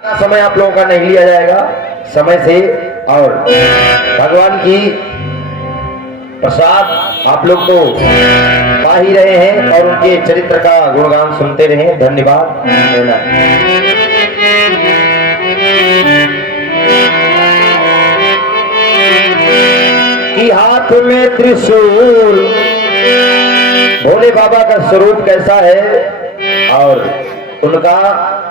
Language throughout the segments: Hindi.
समय आप लोगों का नहीं लिया जाएगा समय से, और भगवान की प्रसाद आप लोग तो पा ही रहे हैं और उनके चरित्र का गुणगान सुनते रहे। धन्यवाद। कि हाथ में त्रिशूल, भोले बाबा का स्वरूप कैसा है और उनका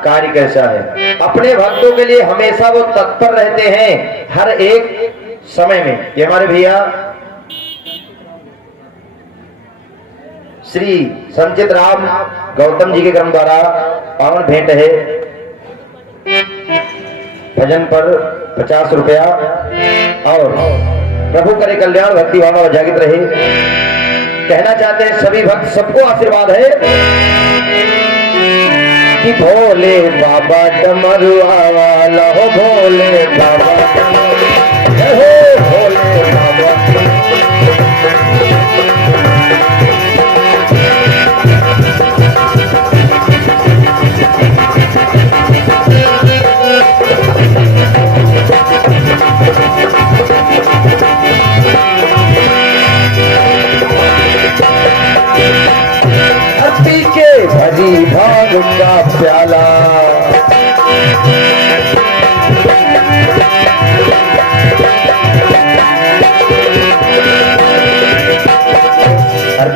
कार्य कैसा है। अपने भक्तों के लिए हमेशा वो तत्पर रहते हैं हर एक समय में। ये हमारे भैया श्री संचित राम गौतम जी के क्रम द्वारा पावन भेंट है। भजन पर 50 रुपया और प्रभु करे कल्याण भक्ति भावना जागृत रहे। कहना चाहते हैं सभी भक्त, सबको आशीर्वाद है कि भोले बाबा डमरुआ वाला हो, भोले बाबा हो, भोले बाबा। पी के भरी भाग का प्याला,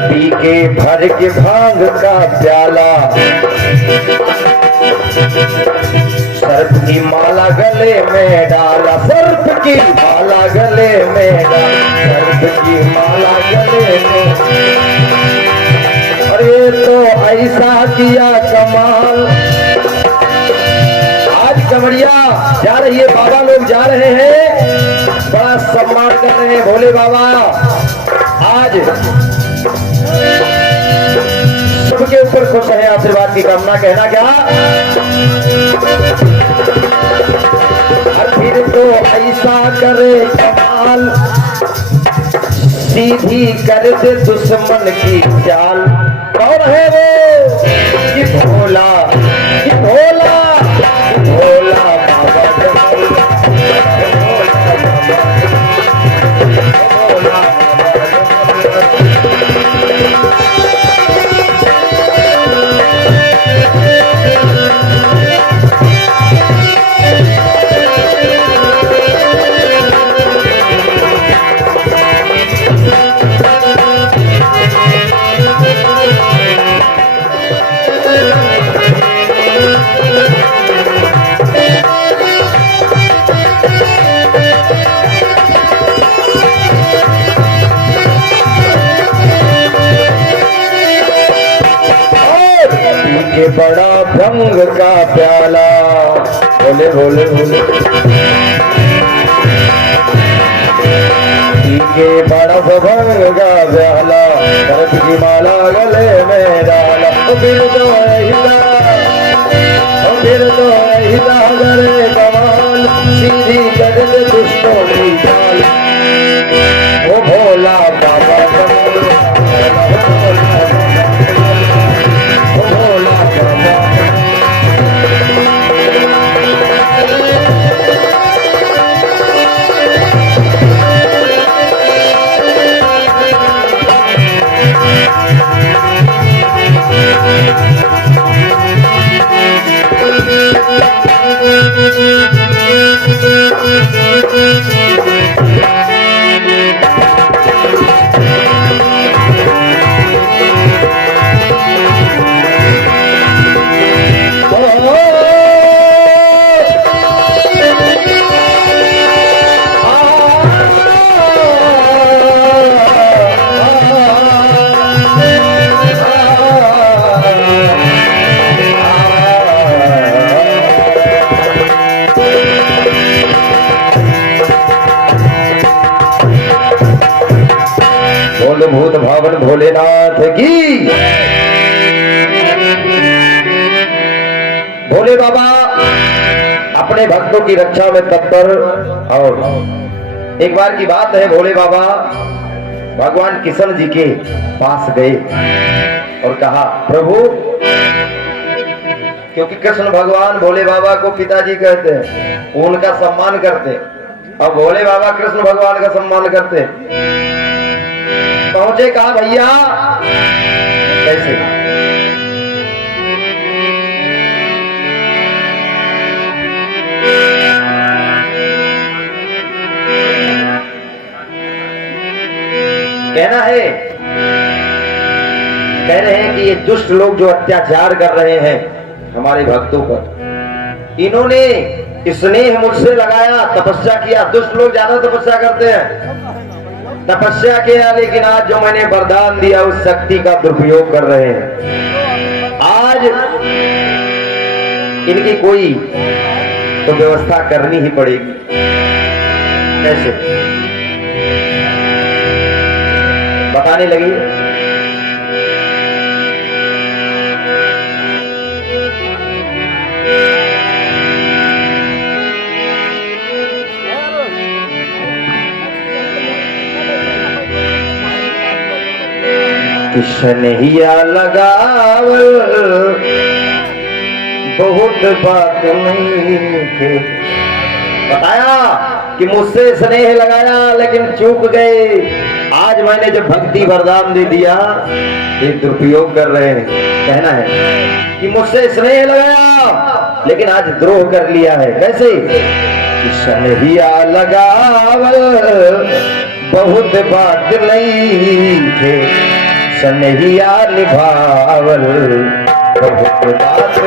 पी के भर के भांग का प्याला, सर्प की माला गले में डाला, सर्प की माला गले में डाला, सर्प की माला गले में। और ये तो ऐसा किया कमाल। आज कमरिया जा रही है, बाबा लोग जा रहे हैं, बड़ा सम्मान कर रहे हैं भोले बाबा। आज सबके ऊपर खुश है, आशीर्वाद की कामना। कहना क्या, और फिर तो ऐसा करे कमाल, सीधी कर दे दुश्मन की चाल। कौन है वो? कि भोला, कि भोला, भोला बाबा भोला के बड़ा भंग का प्याला, बोले बोले बोले, के बड़ा भंग का प्याला, सर्प की माला गले में डाला। फिर तो हिला, फिर तो हिला करे कमाल, सीधी कर दे दुष्टों की चाल। वो भोला बाबा भूत भावन भोलेनाथ की। भोले बाबा अपने भक्तों की रक्षा में तत्पर। और एक बार की बात है, भोले बाबा भगवान किशन जी के पास गए और कहा, प्रभु क्योंकि कृष्ण भगवान भोले बाबा को पिताजी कहते हैं, उनका सम्मान करते हैं, और भोले बाबा कृष्ण भगवान का सम्मान करते हैं। पहुंचे कहा भैया कैसे? कहना है, कह रहे हैं कि ये दुष्ट लोग जो अत्याचार कर रहे हैं हमारे भक्तों पर, इन्होंने स्नेह मुझसे लगाया, तपस्या किया। दुष्ट लोग ज्यादा तपस्या करते हैं, तपस्या किया, लेकिन आज जो मैंने वरदान दिया उस शक्ति का दुरुपयोग कर रहे हैं। आज इनकी कोई तो व्यवस्था करनी ही पड़ेगी। कैसे? बताने लगी। किसनहिया लगावल बहुत बात नहीं थे। बताया कि मुझसे स्नेह लगाया लेकिन चूक गए। आज मैंने जब भक्ति वरदान दे दिया, ये दुरुपयोग कर रहे हैं। कहना है कि मुझसे स्नेह लगाया लेकिन आज द्रोह कर लिया है। कैसे? स्नेहिया लगावल बहुत बात नहीं थे, स्नेहिया निभावल बहुत बात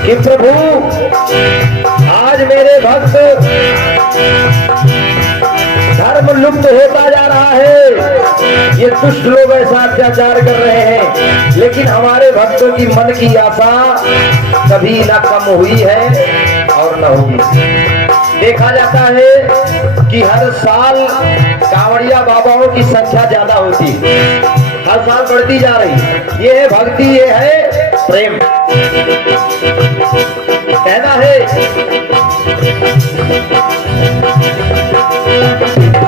कि प्रभु आज मेरे भक्त धर्म लुप्त होता जा रहा है। ये दुष्ट लोग ऐसा अत्याचार कर रहे हैं, लेकिन हमारे भक्तों की मन की आशा कभी ना कम हुई है और न होगी। देखा जाता है कि हर साल कांवड़िया बाबाओं की संख्या ज्यादा होती है, हर साल बढ़ती जा रही। ये है भक्ति, ये है प्रेम। कहना है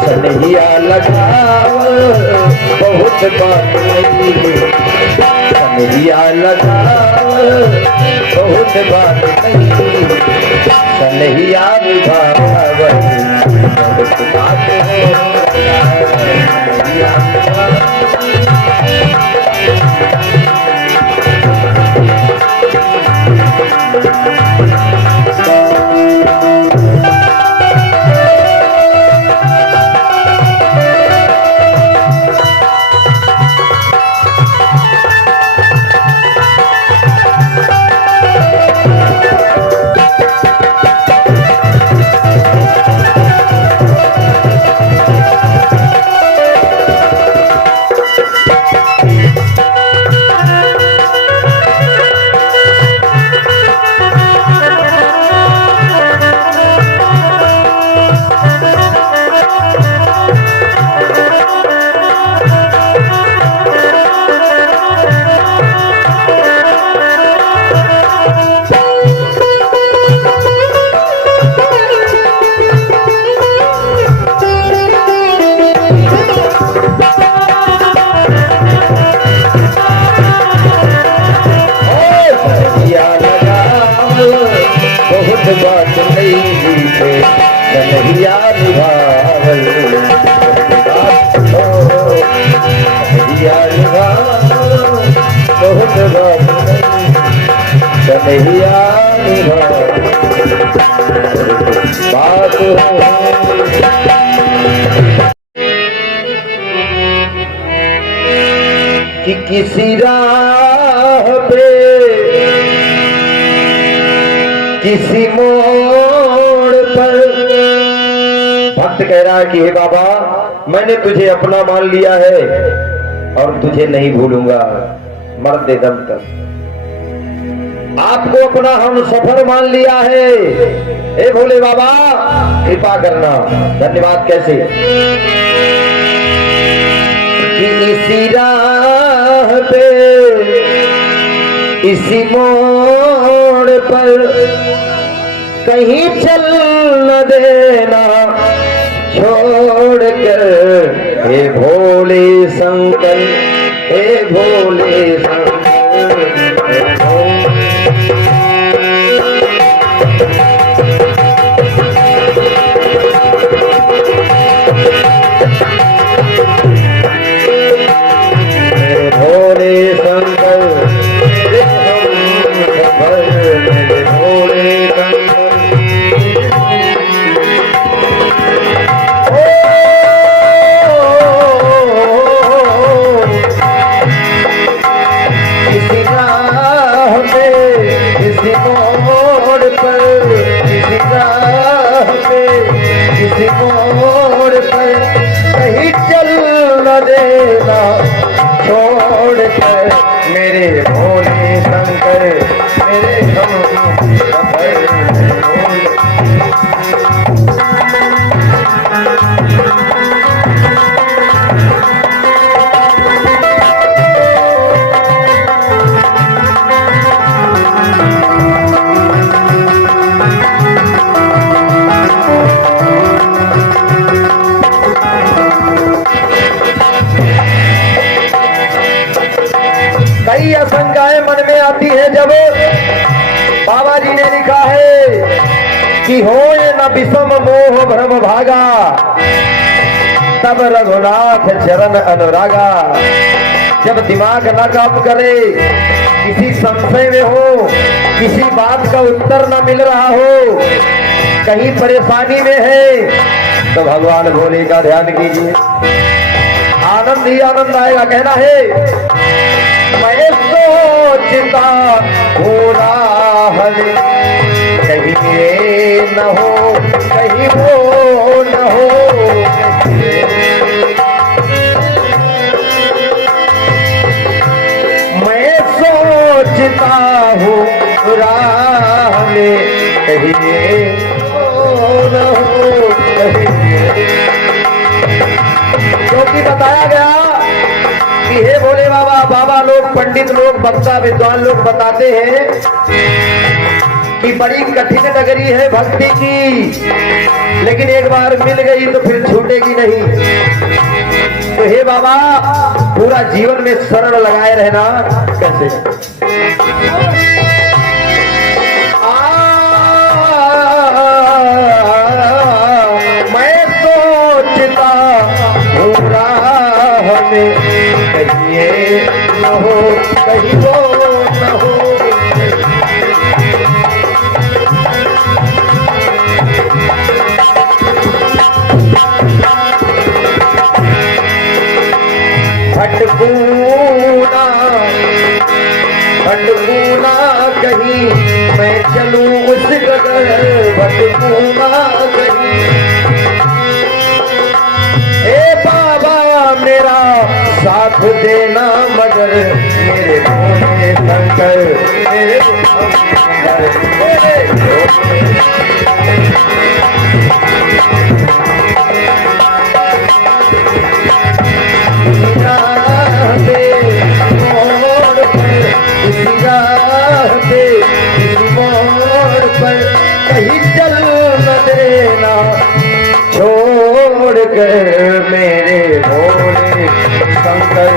स्नेहिया लगावल बहुत बात नहीं, स्नेहिया लगावल बहुत बात नहीं, स्नेहिया निभावल बहुत बात बात नहीं है, कन्हैया निभावल कन्हैया निभावल बहुत बात नहीं, कन्हैया बात कि किसी राह पे किसी मोड़ पर भक्त कह रहा है कि हे बाबा, मैंने तुझे अपना मान लिया है और तुझे नहीं भूलूंगा मरते दम तक। आपको अपना हम सफर मान लिया है, हे भोले बाबा कृपा करना। धन्यवाद। कैसे कि इसी राह पे इसी मोड़ पर कहीं चल न देना छोड़ कर, हे भोले शंकर, हे भोले शंकर, हे भोले। मेरे भोले शंकर मेरे कई आशंकाएं मन में आती है जब बाबा जी ने लिखा है कि होए न विषम मोह भ्रम भागा, तब रघुनाथ चरण अनुरागा। जब दिमाग न काम करे, किसी संशय में हो, किसी बात का उत्तर न मिल रहा हो, कहीं परेशानी में है, तो भगवान भोले का ध्यान कीजिए, आनंद ही आनंद आएगा। कहना है मैं सोचता हूँ राह में कहीं ये न हो, कहीं वो न हो, मैं सोचता हूँ राह में कहीं ये न हो, कहीं। क्योंकि बताया गया कि हे भोले बाबा, बाबा लोग, पंडित लोग, वक्ता विद्वान लोग बताते हैं कि बड़ी कठिन नगरी है भक्ति की, लेकिन एक बार मिल गई तो फिर छूटेगी नहीं। तो हे बाबा पूरा जीवन में शरण लगाए रहना। कैसे मैं सोचता हूँ राह में कहीं ये न हो, कहीं वो न हो, भटकूना भटकूना कहीं मैं चलूं उस गगन, भटकूना कहीं। हे बाबा मेरा साथ देना मगर, मेरे भोले शंकर मेरे कहीं चल न देना छोड़ कर, मेरे भोले शंकर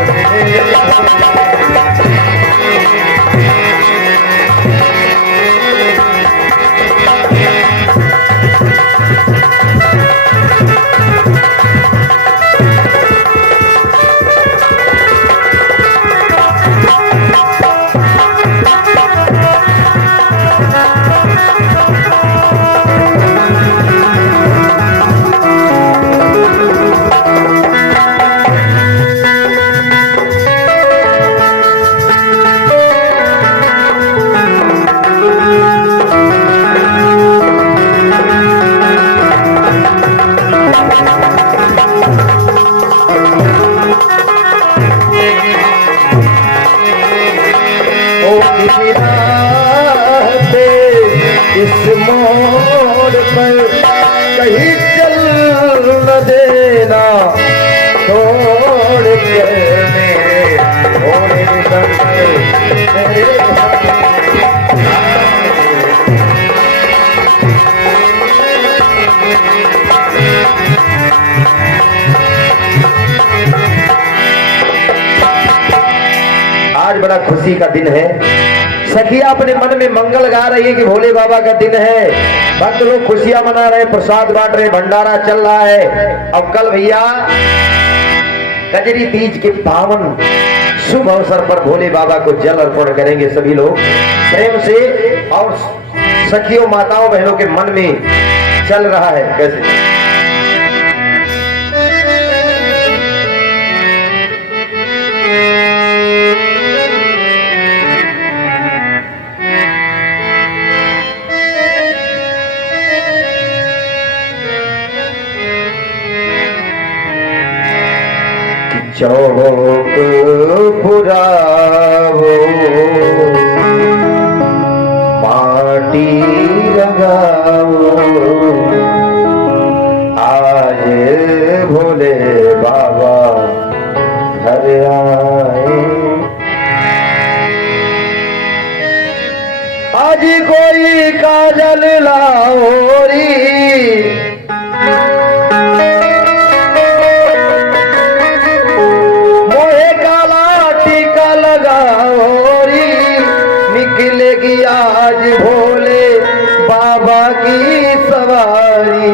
कहीं चल न देना छोड़ के मेरे भोले संग मेरे संग। आज बड़ा खुशी का दिन है। सखिया अपने मन में मंगल गा रही है कि भोले बाबा का दिन है। भक्त लोग खुशियां मना रहे, प्रसाद बांट रहे, भंडारा चल रहा है। अब कल भैया कजरी तीज के पावन शुभ अवसर पर भोले बाबा को जल अर्पण करेंगे सभी लोग प्रेम से। और सखियों माताओं बहनों के मन में चल रहा है कैसे चौक पुरावो माटी रंगावो आज भोले बाबा घर आए। आज कोई काजल लाओरी निकलेगी आज भोले बाबा की सवारी।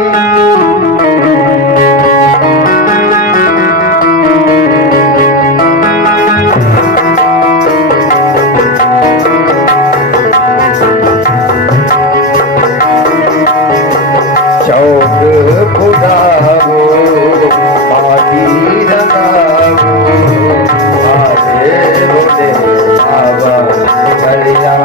चौक खुदावो माटी रंगावो आज भोले बाबा करिया।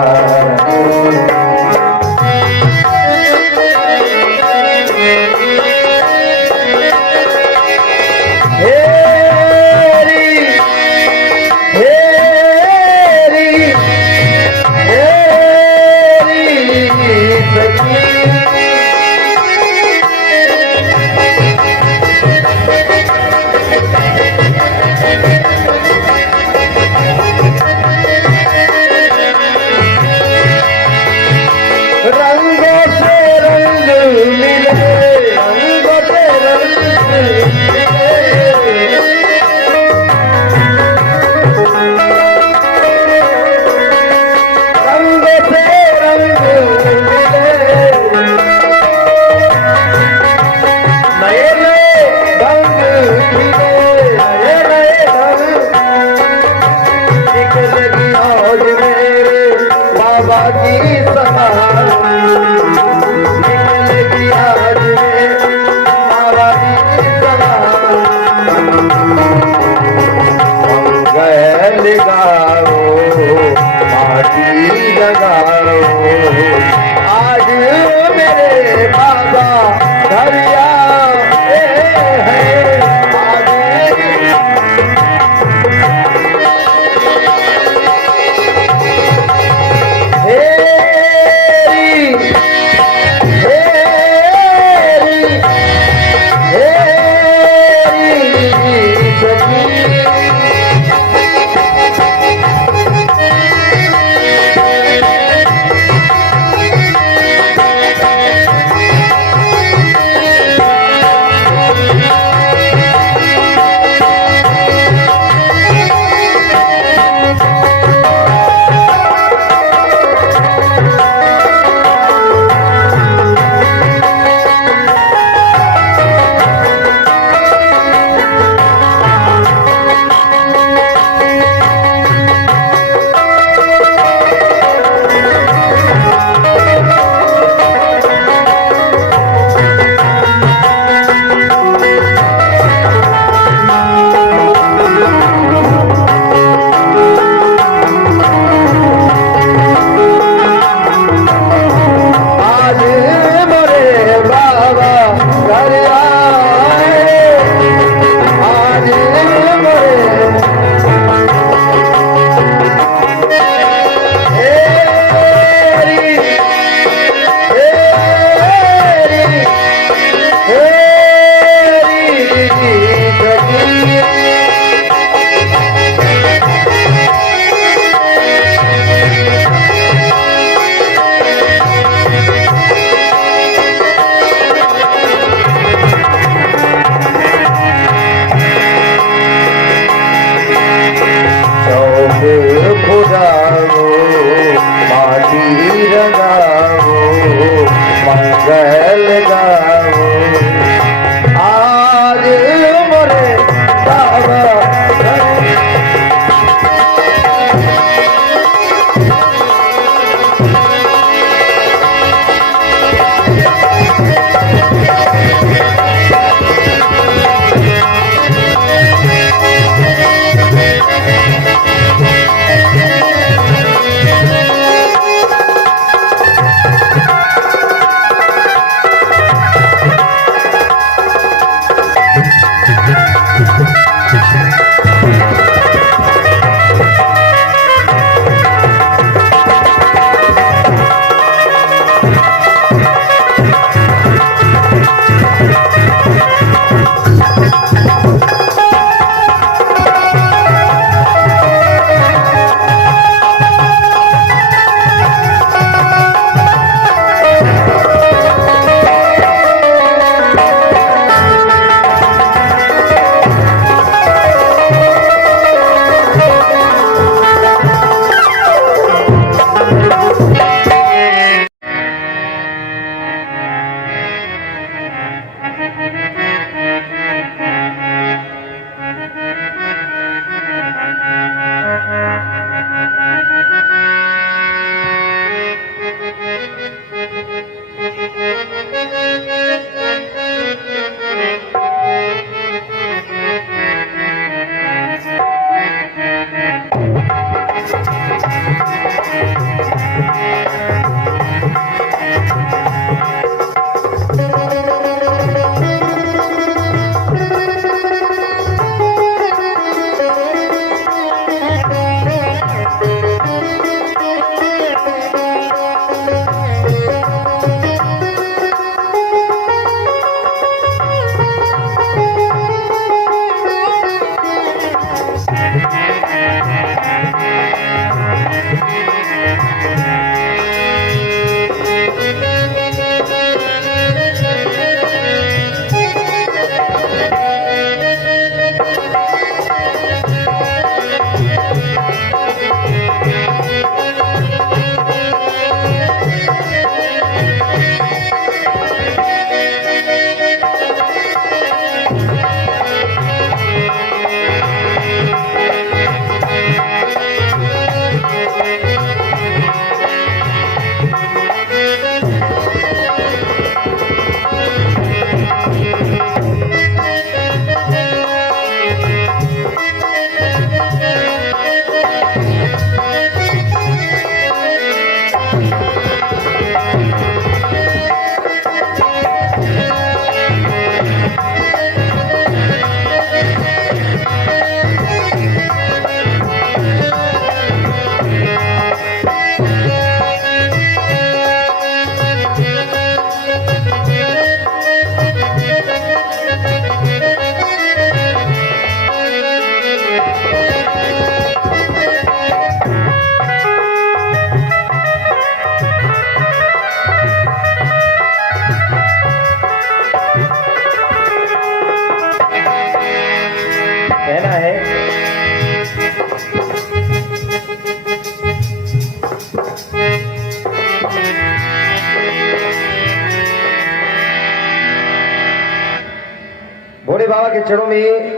भोले बाबा के चरणों में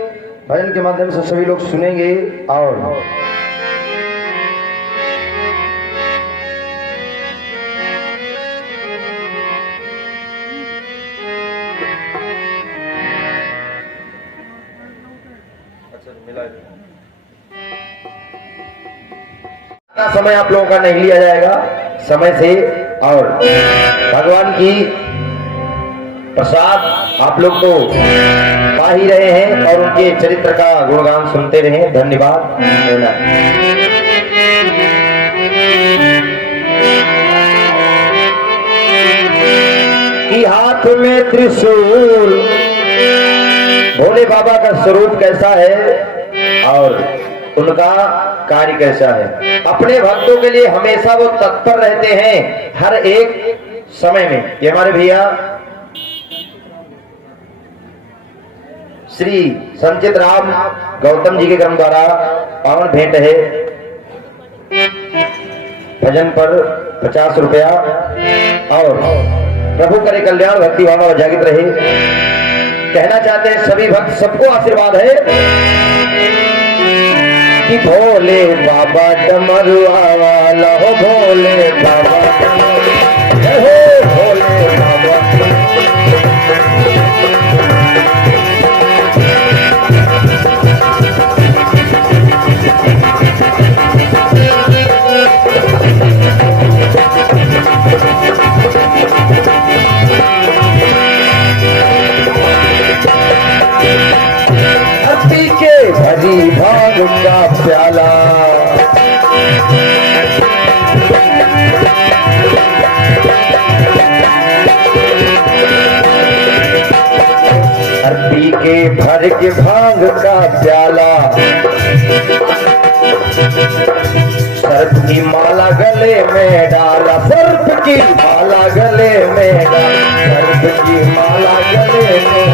भजन के माध्यम से सभी लोग सुनेंगे। और समय आप लोगों का नहीं लिया जाएगा समय से। और भगवान की प्रसाद आप लोग तो पा ही रहे हैं और उनके चरित्र का गुणगान सुनते रहे। धन्यवाद। कि हाथ में त्रिशूल, भोले बाबा का स्वरूप कैसा है और उनका कार्य कैसा है। अपने भक्तों के लिए हमेशा वो तत्पर रहते हैं हर एक समय में। ये हमारे भैया श्री संचित राम गौतम जी के क्रम द्वारा पावन भेंट है। भजन पर 50 रुपया। और प्रभु करे कल्याण, भक्ति भावना जागृत रहे। कहना चाहते हैं सभी भक्त, सबको आशीर्वाद है कि भोले बाबा डमरुआ वाला हो, भोले बाबा हो, भोले बाबा। हस्ती के भरी भाग का प्याला, हस्ती के भर के भाग का प्याला, सर्प की माला गले में डाला, सर्प की माला गले में डाला, सर्प की माला गले में।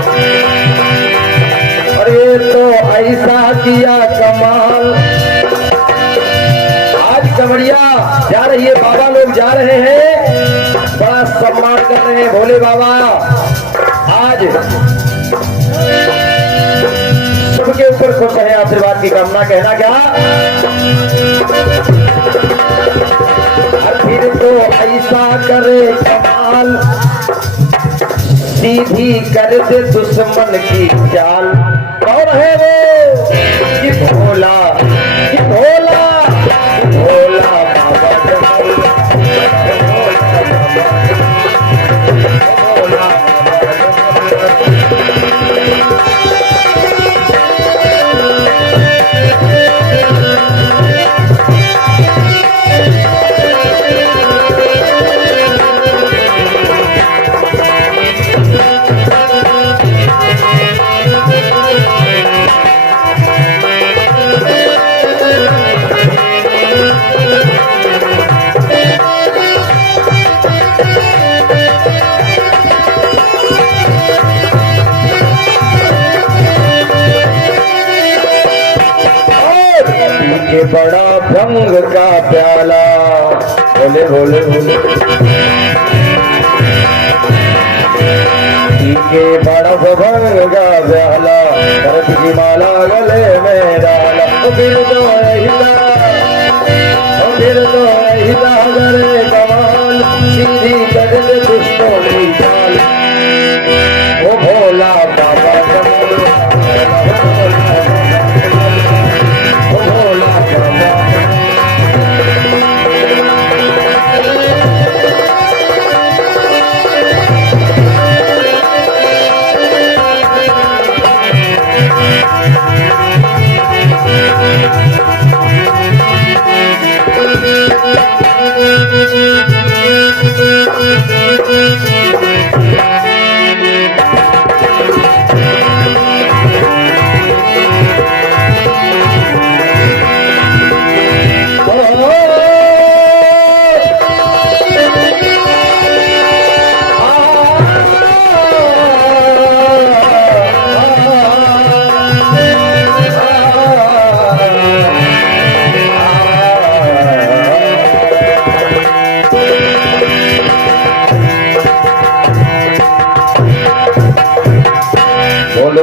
अरे तो ऐसा किया कमाल। आज कमरिया जा रही है, बाबा लोग जा रहे हैं, बड़ा सम्मान कर रहे हैं भोले बाबा। आज सबके ऊपर खुश है, आशीर्वाद की कामना। कहना क्या, फिर तो ऐसा करे कमाल, सीधी कर दे दुश्मन की चाल। कौन है वो? कि भोला, कि भोला, कि भोला बाबा डमरुआ, भोला बाबा, बड़ा भंग का प्याला। बोले बोले बोले के बड़ा भंग का प्याला, सर्प की माला गले में डाला। फिर तो हिला, फिर तो हिला करे कमाल, सीधी कर दे दुष्टों की चाल। ओ भोला बाबा डमरुआ,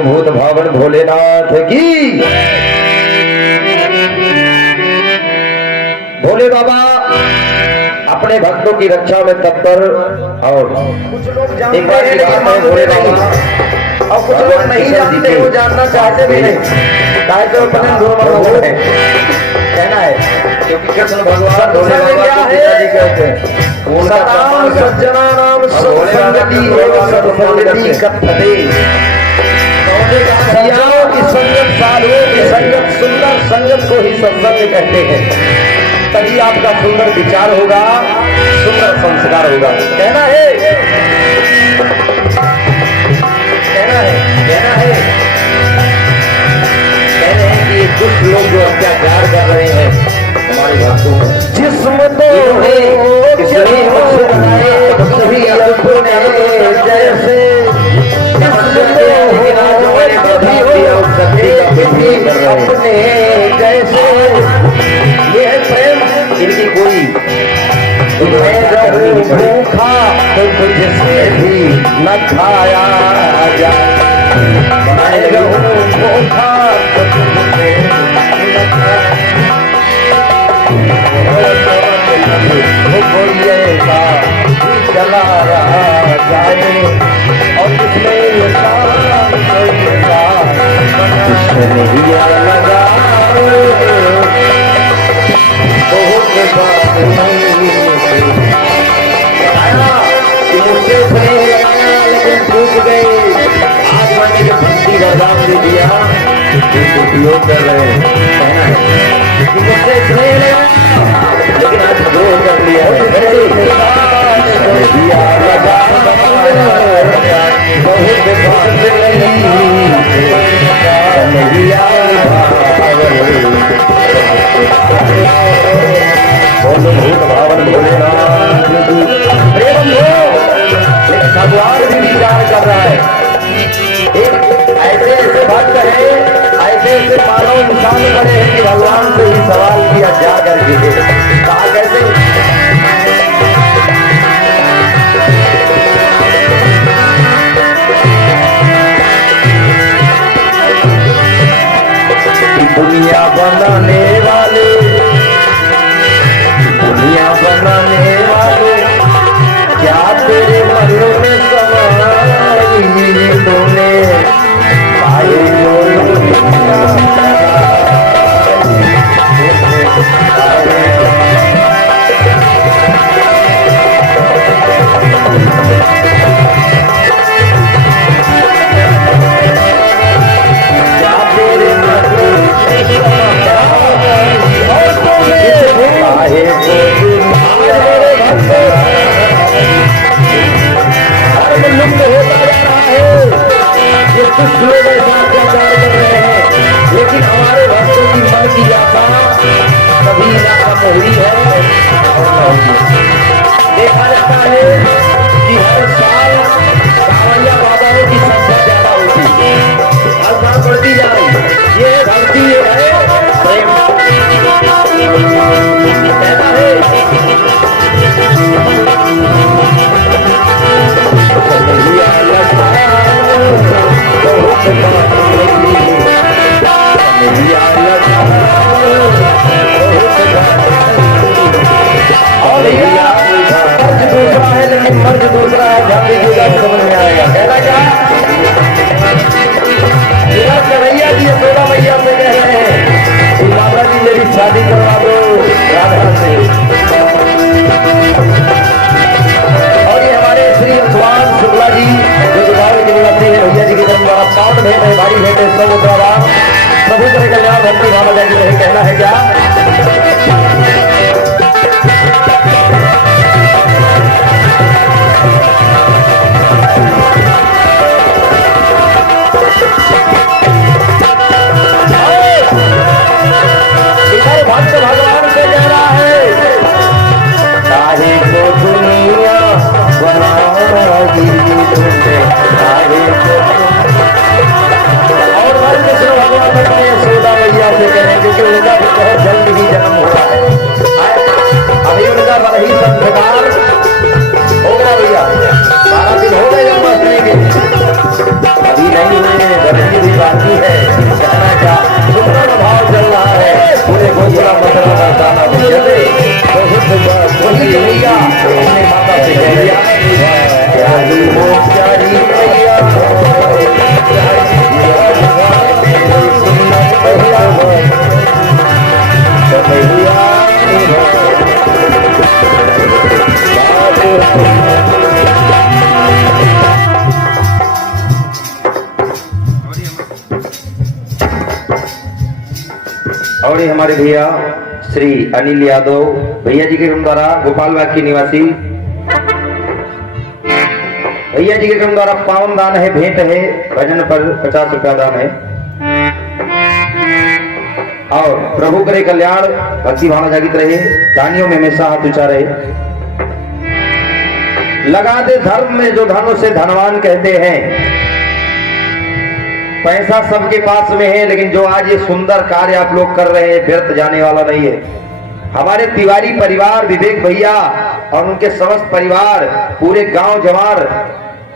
भूत भावन भोलेनाथ की। भोले बाबा अपने भक्तों की रक्षा में तत्पर। और कुछ लोग एक जानते बार हैं की बात है, भोले बाबा और कुछ लोग नहीं जानते, वो जानना चाहते भी नहीं। चाहे तो अपने धर्म है कहना है, क्योंकि कृष्ण भगवान भोले बाबा को पिताजी कहते हैं। उनका सताम सज्जना नाम सत्संगति एवं सत्संगति कथते। सियाओं की संगत, साधुओं की संगत, सुंदर संगत को ही सत्संग कहते हैं। तभी आपका सुंदर विचार होगा, सुंदर संस्कार होगा। कहना है, कहना है, कहना है, कह रहे हैं कि ये दुष्ट लोग जो अत्याचार कर रहे हैं हमारे भक्तों को, जिस्म तो सभी अपने जैसे ये है प्रेम। इनकी कोई भूखा तो तुझसे भी न खाया जाए, भूखा तो तुझसे न खाया कोई ऐसा चला रहा जाए और जिसमें लगा तो लेकिन टूट गए। आज मैंने जो भक्ति वरदान दे दिया उपयोग कर रहे हैं। कहना है कि मुझसे स्नेह लेकिन आज द्रोह कर लिया है। दिया लगा भूत भावन भोलेनाथ प्रेम हो। भगवान भी विचार कर रहा है, एक ऐसे ऐसे भक्त है, ऐसे ऐसे मानव इंसान बने हैं कि भगवान से ही सवाल किया जा करके कहा कैसे दुनिया बनाने वाले, दुनिया बनाने वाले क्या तेरे मन में समाई तूने पाए लेकिन हमारे भक्तों की मन की यात्रा कभी ना कम हुई है। देखा जाता है कि हर साल कांवरिया बाबाओं की संख्या ज्यादा होती है, हर साल बढ़ती जा रही। ये भक्ति है प्रेम। कहना है और मर्ज दूसरा है, लेकिन मर्ज दूसरा है, ध्यान दीजिएगा समझ में आएगा। कहना क्या कन्हैया जी यशोदा मैया से कह रहे हैं, बाबा जी मेरी शादी करवा दो राधा से। और ये हमारे श्री यशवान शुक्ला जी जो दुबारा के निवासी है, भैया जी के जन्म द्वारा पावन भेंट है, भारी भेंट है, सब द्वारा प्रभु करे कल्याण भक्ति भाव जाएगी। कहना है क्या भक्त भगवान से कह रहा है, काहे को दुनिया बनागी तुमने, काहे को। और कृष्ण भगवान अपने यशोदा मैया से कहेंगे कि उनका भी बहुत जल्द ही जन्म हुआ है। वाले हमारे भैया श्री अनिल यादव भैया जी के क्रम द्वारा गोपाल बाग की निवासी भैया जी के क्रम द्वारा पावन दान है, भेंट है, भजन पर 50 रुपया दान है। और प्रभु करे कल्याण, भक्ति भावना जागृत रहे, दानियों में हमेशा हाथ ऊंचा रहे। लगा दे धर्म में जो धन उसे धनवान कहते हैं। पैसा सबके पास में है, लेकिन जो आज ये सुंदर कार्य आप लोग कर रहे हैं व्यर्थ जाने वाला नहीं है। हमारे तिवारी परिवार, विवेक भैया और उनके समस्त परिवार, पूरे गांव जवार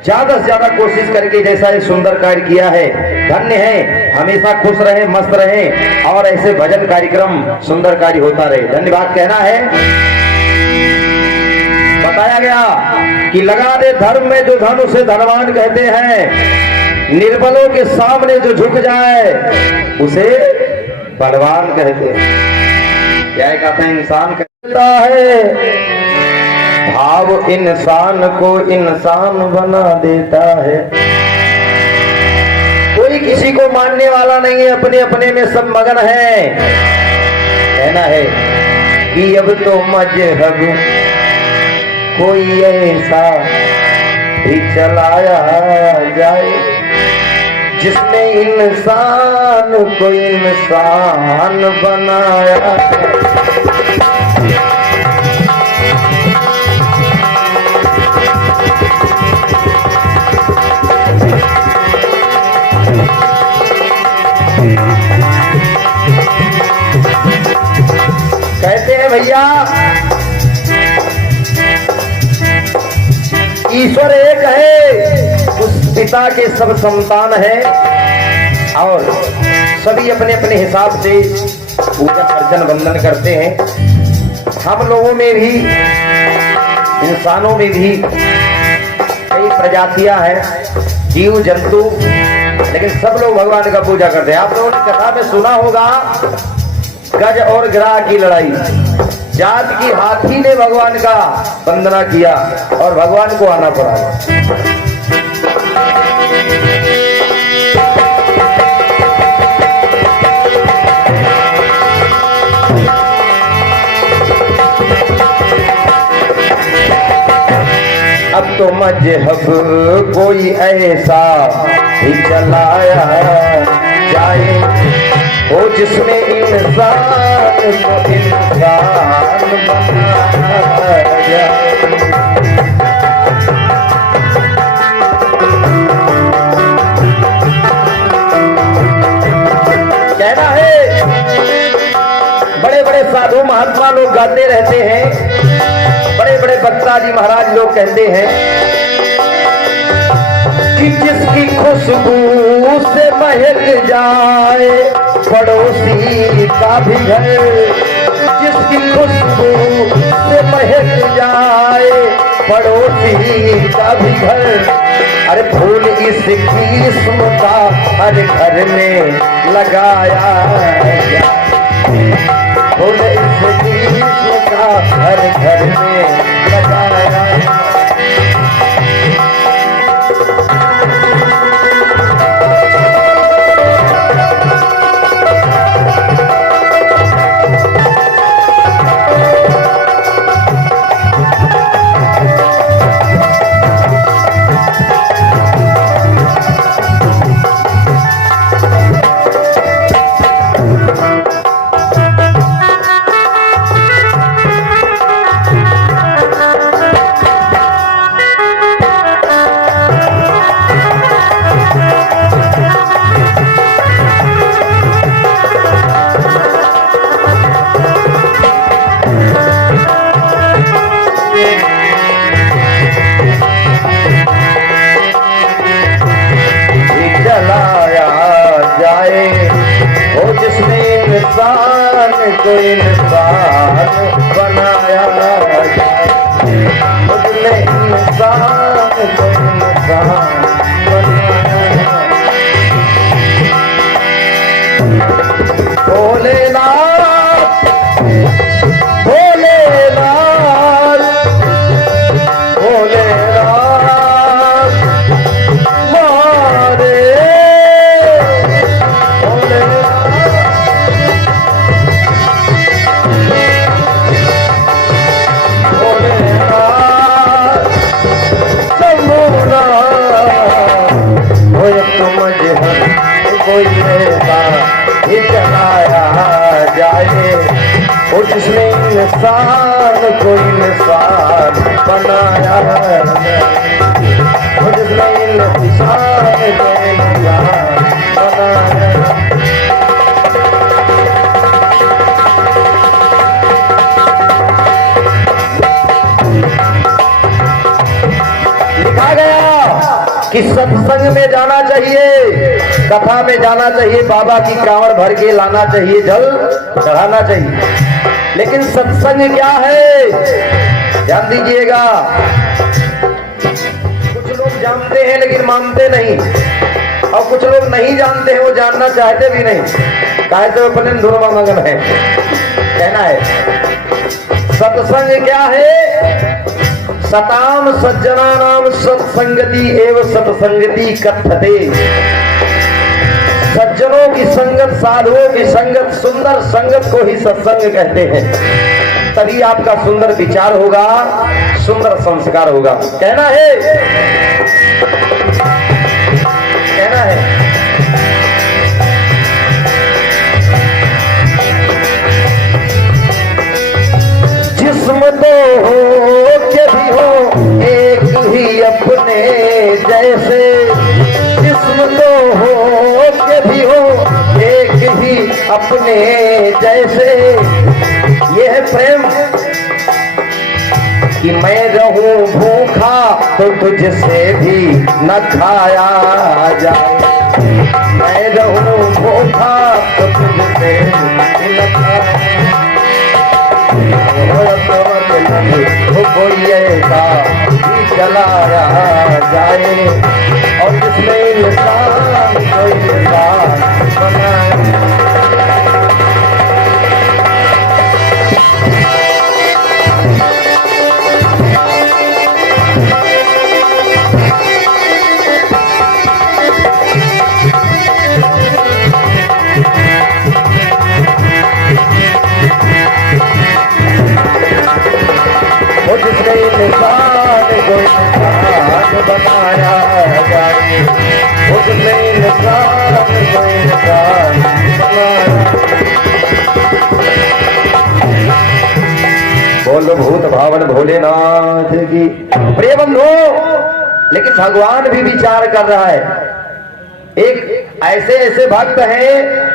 ज्यादा से ज्यादा कोशिश करके जैसा ये सुंदर कार्य किया है, धन्य है। हमेशा खुश रहे, मस्त रहे और ऐसे भजन कार्यक्रम सुंदर कार्य होता रहे। धन्यवाद कहना है। बताया गया कि लगा दे धर्म में जो धन उसे धनवान कहते हैं। निर्बलों के सामने जो झुक जाए उसे बलवान कहते हैं। क्या कहता है, इंसान कहता है भाव इंसान को इंसान बना देता है। कोई किसी को मानने वाला नहीं है, अपने अपने में सब मगन है। कहना है कि अब तो मजहब कोई ऐसा भी चलाया जाए जिसने इंसान को इंसान बनाया। कहते हैं भैया ईश्वर एक है, उस पिता के सब संतान है और सभी अपने अपने हिसाब से पूजा अर्चन वंदन करते हैं। हम लोगों में भी, इंसानों में भी कई प्रजातियां हैं, जीव जंतु, लेकिन सब लोग भगवान का पूजा करते हैं। आप लोगों ने कथा में सुना होगा गज और ग्राह की लड़ाई। जात की हाथी ने भगवान का वंदना किया और भगवान को आना पड़ा। अब तो मजहब कोई ऐसा ही चलाया जाए वो जिसमें इंसान को इंसान बनाया जाए। कहना है बड़े बड़े साधु महात्मा लोग गाते रहते हैं, बड़े बड़े वक्ता जी महाराज लोग कहते हैं कि जिसकी खुशबू से महक जाए पड़ोसी का भी घर, जिसकी खुशबू से महक जाए पड़ोसी का भी घर। अरे फूल इस किस्म का हर घर में लगाया जाए, फूल इस किस्म का हर घर में लगाया जाए। को इंसान बनाया जाए, उसने इंसान को इंसान बनाया। भोलेनाथ भोलेनाथ भोलेनाथ मारे भोलेनाथ कोई ऐसा ही चलाया जाए, वो जिसने इंसान को इंसान बनाया जाए, वो जिसने इंसान को इंसान बनाया। लिखा गया कि सत्संग में जाना चाहिए, कथा में जाना चाहिए, बाबा की कांवड़ भर के लाना चाहिए, जल चढ़ाना चाहिए। लेकिन सत्संग क्या है, ध्यान दीजिएगा। कुछ लोग जानते हैं लेकिन मानते नहीं, और कुछ लोग नहीं जानते हैं, वो जानना चाहते भी नहीं, काहे तो अपने धुरमा मगन है। कहना है सत्संग क्या है, सताम सज्जना नाम सत्संगति एवं सत्संगति कथते। सज्जनों की संगत, साधुओं की संगत, सुंदर संगत को ही सत्संग कहते हैं। तभी आपका सुंदर विचार होगा, सुंदर संस्कार होगा। कहना है, कहना है जिस्म तो हो के भी हो एक ही अपने जैसे, जिस्म तो हो के भी हो एक ही अपने जैसे। ये है प्रेम कि मैं रहूं भूखा तो तुझसे भी न खाया जाए, मैं रहूं भूखा तो तुझसे भी न खाया कोई ऐसा ही चलाया जाए, और जिसमें इंसान कोई इंसान बनाए। जिसने इंसान को इंसान बनाया जाए, उसने इंसान को इंसान बनाया। बोलो भूत भावन भोलेनाथ की प्रिय बंधु। लेकिन भगवान भी विचार कर रहा है। एक ऐसे ऐसे भक्त हैं,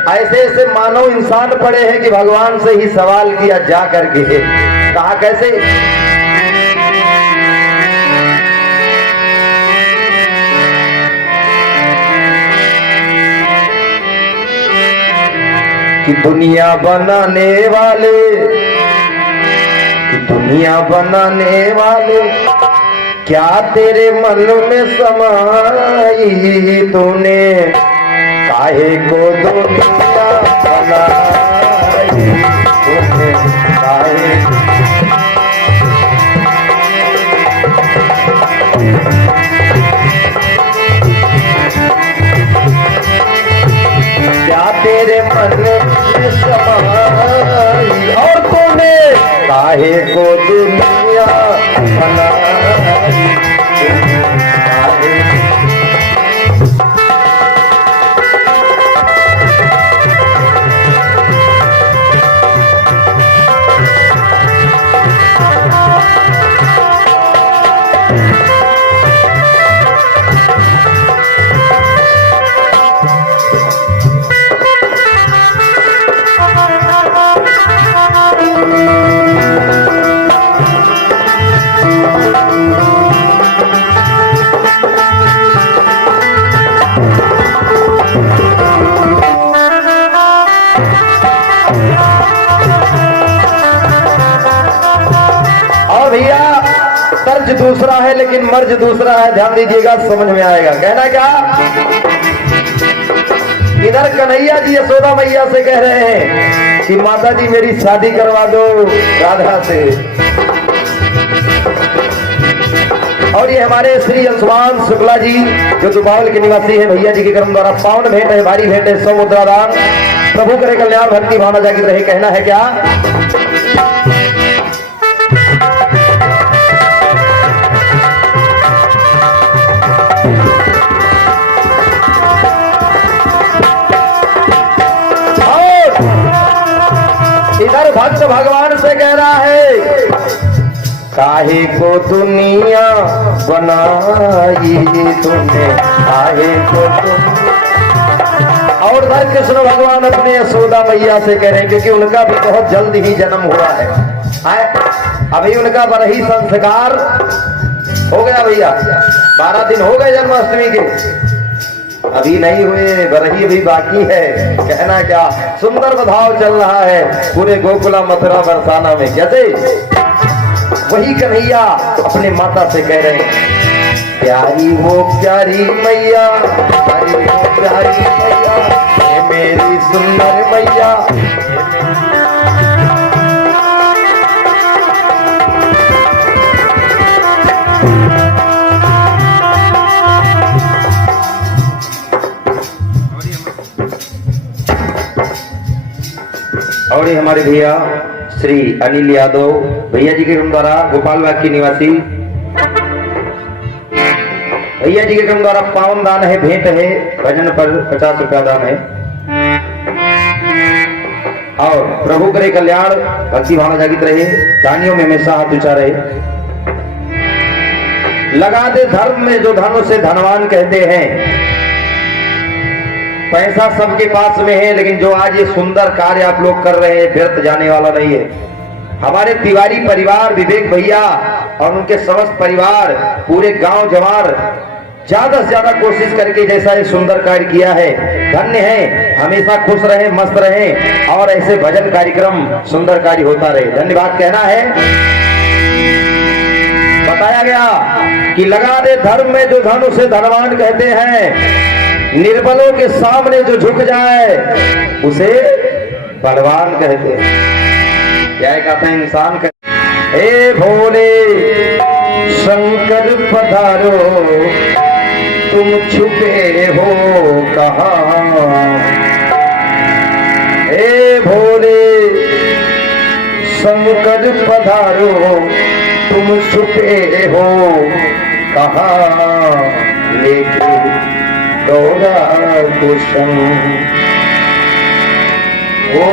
ऐसे ऐसे मानव इंसान पड़े हैं कि भगवान से ही सवाल किया जा करके, कहा कैसे कि दुनिया बनाने वाले, कि दुनिया बनाने वाले क्या तेरे मन में समाई तूने, काहे को दुनिया बनाई तूने, काहे क्या तेरे मन में समाई, और तूने काहे को दुनिया बनाई, काहे। तर्ज दूसरा है लेकिन मर्ज दूसरा है, ध्यान दीजिएगा, समझ में आएगा। कहना क्या, इधर कन्हैया जी यशोदा मैया से कह रहे हैं कि माता जी मेरी शादी करवा दो राधा से, और ये हमारे श्री अंशुमान शुक्ला जी जो दुबावल के निवासी हैं, भैया जी के कर्म द्वारा पावन भेंट है, भारी भेंट है, 100 मुद्रा दान। प्रभु करे कल्याण, भक्ति भावना जागृत रहे। कहना है क्या, भक्त भगवान से कह रहा है, काहे को दुनिया बनाई तुमने, काहे को और धर कृष्ण भगवान अपने यशोदा मैया से कह रहे हैं, क्योंकि उनका भी बहुत जल्द ही जन्म हुआ है। अभी उनका बरही संस्कार हो गया भैया, 12 दिन हो गए जन्माष्टमी के, अभी नहीं हुए, बरही अभी बाकी है। कहना क्या सुंदर बधाव चल रहा है पूरे गोकुला मथुरा बरसाना में। कैसे वही कन्हैया अपने माता से कह रहे हैं, प्यारी वो प्यारी मैया, प्यारी वो प्यारी मैया, ये मेरी सुंदर मैया। और ये हमारे भैया श्री अनिल यादव भैया जी के क्रम द्वारा गोपाल बाग की निवासी भैया जी के क्रम द्वारा पावन दान है, भेंट है, भजन पर 50 रुपया दान है। और प्रभु करे कल्याण, भक्ति भावना जागृत रहे, दानियों में हमेशा हाथ ऊंचा रहे। लगा दे धर्म में जो धन उसे धनवान कहते हैं। पैसा सबके पास में है, लेकिन जो आज ये सुंदर कार्य आप लोग कर रहे हैं व्यर्थ जाने वाला नहीं है। हमारे तिवारी परिवार, विवेक भैया और उनके समस्त परिवार, पूरे गांव जवार ज्यादा से ज्यादा कोशिश करके जैसा ये सुंदर कार्य किया है, धन्य है। हमेशा खुश रहे, मस्त रहे और ऐसे भजन कार्यक्रम सुंदर कार्य होता रहे। धन्यवाद कहना है। बताया गया कि लगा दे धर्म में जो धन उसे धनवान कहते हैं, निर्बलों के सामने जो झुक जाए उसे बलवान कहते हैं। क्या कहते हैं इंसान का, हे भोले शंकर पधारो तुम छुपे हो कहाँ, हे भोले शंकर पधारो तुम छुपे हो कहाँ, लेके गौरा कुशम ओ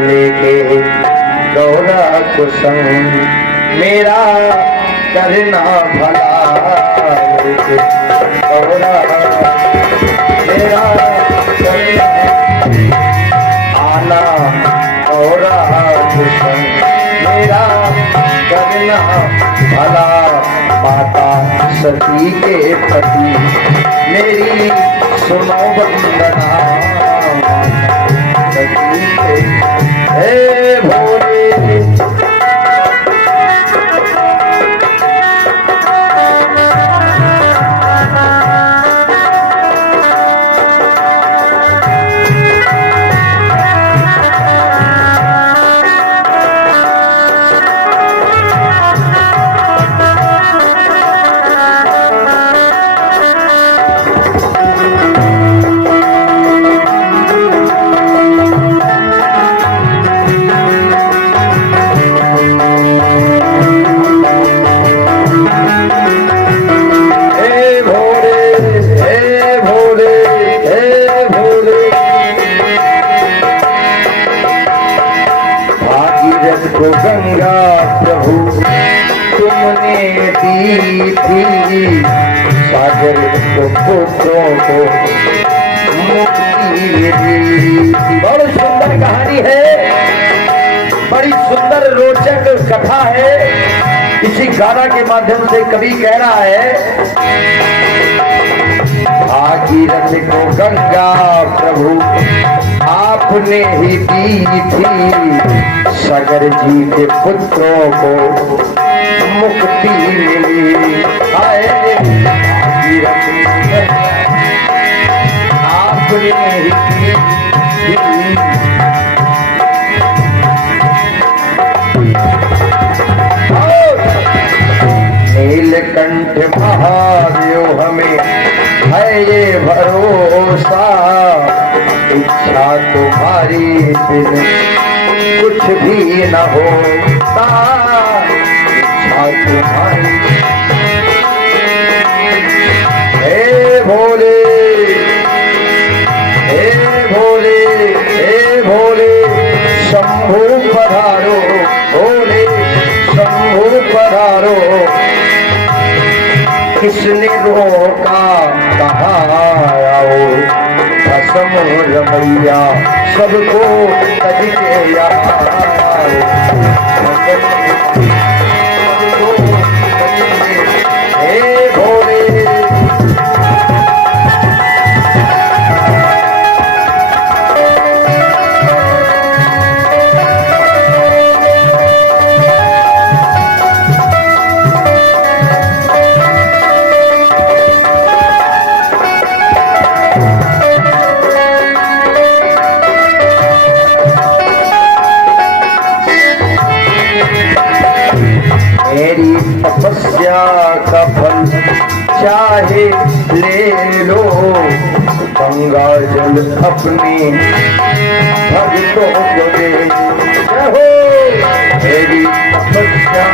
लेके गौरा कुशम मेरा करना भला, लेके गौरा मेरा करना आना, गौरा कुशम मेरा करना भला। माता सती के पति मेरी सुनो वंदना, सती के हे भोले। को गंगा प्रभु तुमने दी थी, सागर को पुत्रों को मुक्ति दी। बहुत सुंदर कहानी है, बड़ी सुंदर रोचक कथा है। इसी गाना के माध्यम से कवि कह रहा है, भागीरथ को गंगा प्रभु आपने ही दी थी, सागर जी के पुत्रों को मुक्ति मिली। आए भागीरथ आपने ही दी थी। नीलकंठ महादेव हमें है ये भरोसा, इच्छा तुम्हारी बिन कुछ भी न होता, इच्छा तुम्हारी। हे भोले हे भोले हे भोले कहाँ आओ भस्म रमैया सबको तज के यहाँ हे भोले मेरी तपस्या का फल चाहे ले लो गंगा जल अपने भक्तों को दे हो मेरी तपस्या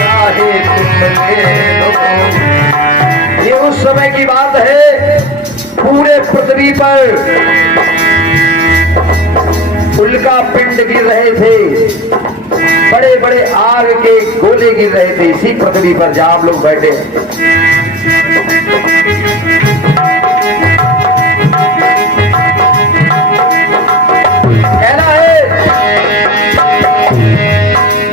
चाहे तुम ले लो। ये उस समय की बात है, पूरे पृथ्वी पर उल्का पिंड गिर रहे थे, बड़े बड़े आग के गोले गिर रहे थे इसी पृथ्वी पर जहां आप लोग बैठे। कहना है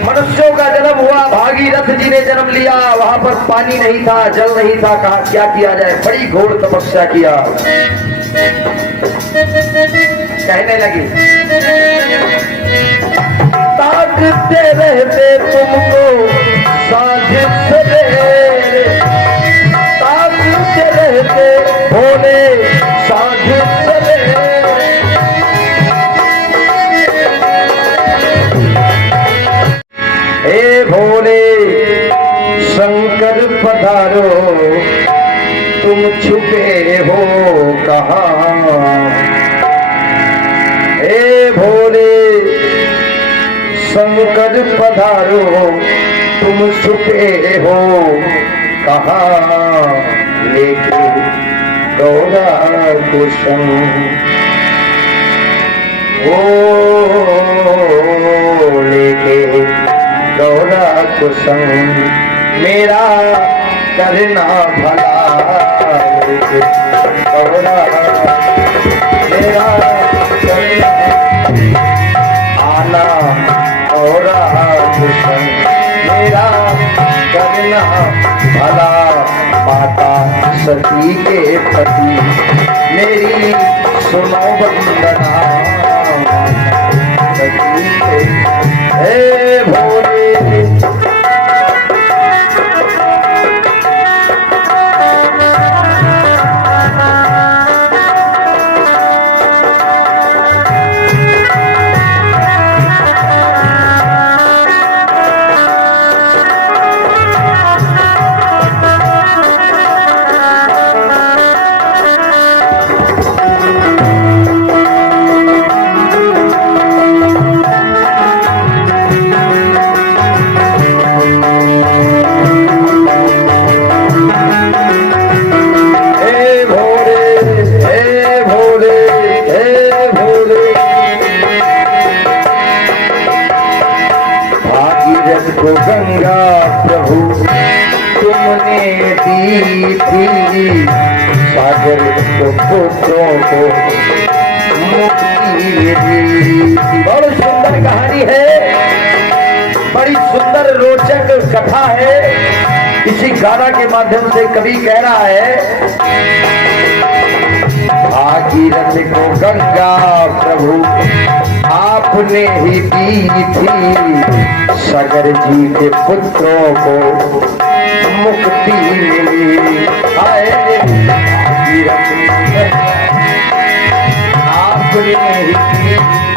मनुष्यों का जन्म हुआ, भागीरथ जी ने जन्म लिया, वहां पर पानी नहीं था, जल नहीं था, कहा क्या किया जाए, बड़ी घोर तपस्या किया। कहने लगी ताकते रहते तुमको साँझ सवेरे, ताकते रहते भोले साँझ सवेरे। हे भोले शंकर पधारो तुम छुपे हो कहाँ। हे भोले शंकर पधारो तुम छुपे हो कहाँ, लेके गौरा कुशम ओ लेके गौरा कुशम मेरा करना भला, लेके गौरा मेरा करना आना गौरा कुशम मेरा करना भला। माता सती के पति मेरी सुनो वंदना, सती के हे भोले। को गंगा प्रभु तुमने दी थी, सागर को पुत्रों को मुक्ति दी। बड़ी सुंदर कहानी है, बड़ी सुंदर रोचक कथा है। इसी गाना के माध्यम से कवि कह रहा है भागीरथ को गंगा प्रभु आपने ही दी थी, सागर जी के पुत्रों को मुक्ति मिली। हाय भागीरथ आपने ही दी थी।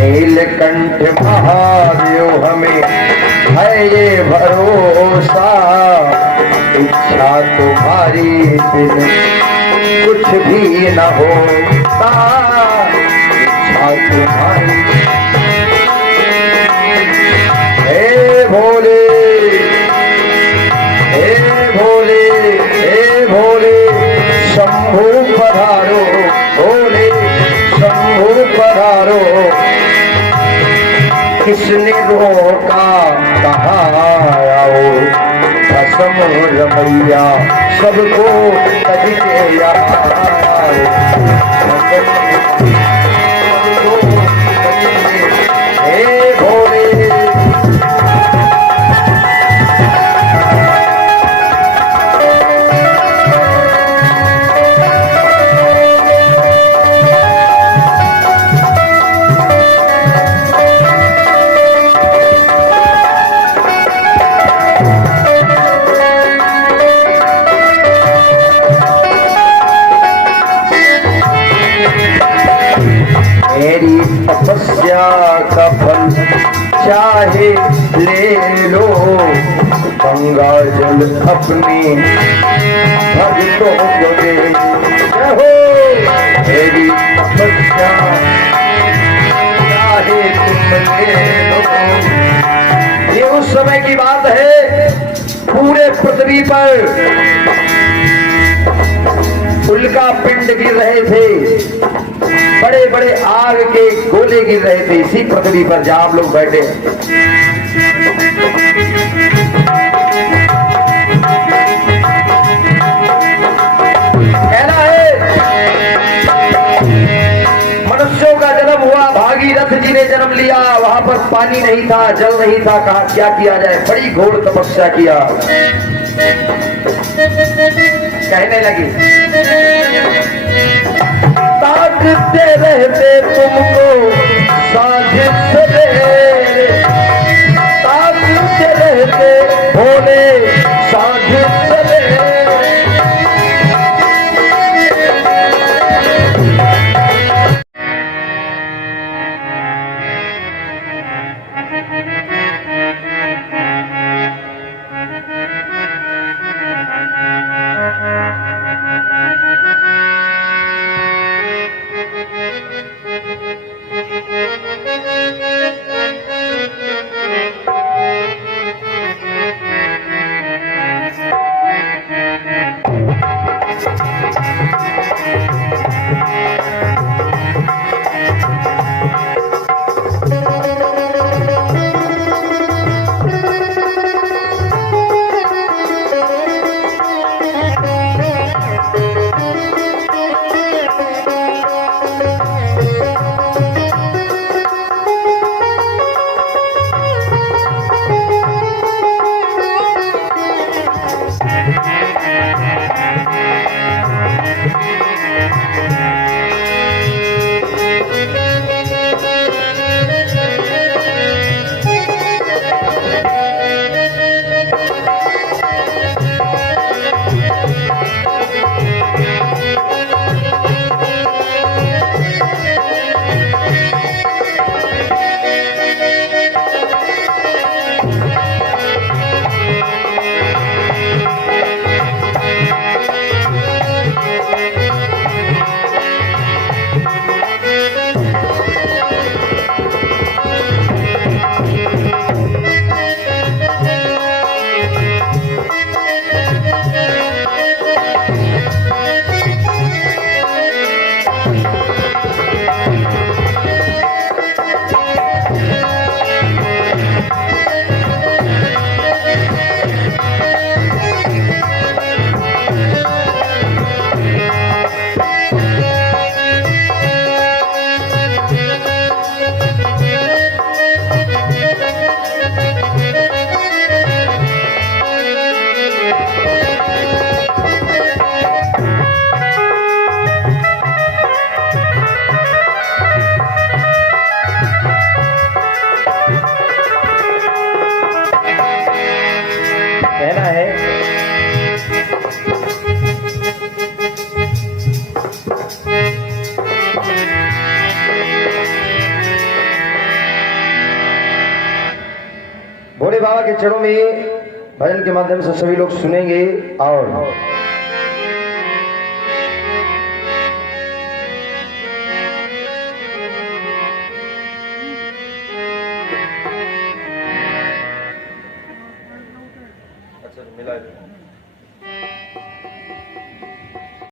नीलकंठ महादेव हमें है ये भरोसा, इच्छा तुम्हारी बिन कुछ भी न होता, इच्छा तुम्हारी। हे भोले हे भोले हे भोले शंभु पधारो, भोले शंभु पधारो। किसने रोका, कहा आओ भस्म रमैया, सबको तज के यहाँ हे भोले। मेरी तपस्या का फल चाहे ले लो, गंगा जल अपने भक्तों को दे हो। मेरी तपस्या चाहे तुम ले लो। ये उस समय की बात है, पूरे पृथ्वी पर उल्का पिंड गिर रहे थे, बड़े बड़े आग के गोले गिर रहे थे इसी पृथ्वी पर जहां आप लोग बैठे हैं। कहना है मनुष्यों का जन्म हुआ, भागीरथ जी ने जन्म लिया, वहां पर पानी नहीं था, जल नहीं था, कहा क्या किया जाए, बड़ी घोर तपस्या किया। कहने लगी ताकते रहते तुमको साँझ सवेरे, ताकते रहते भोले साँझ सवेरे। भोले बाबा के चरणों में भजन के माध्यम से सभी लोग सुनेंगे और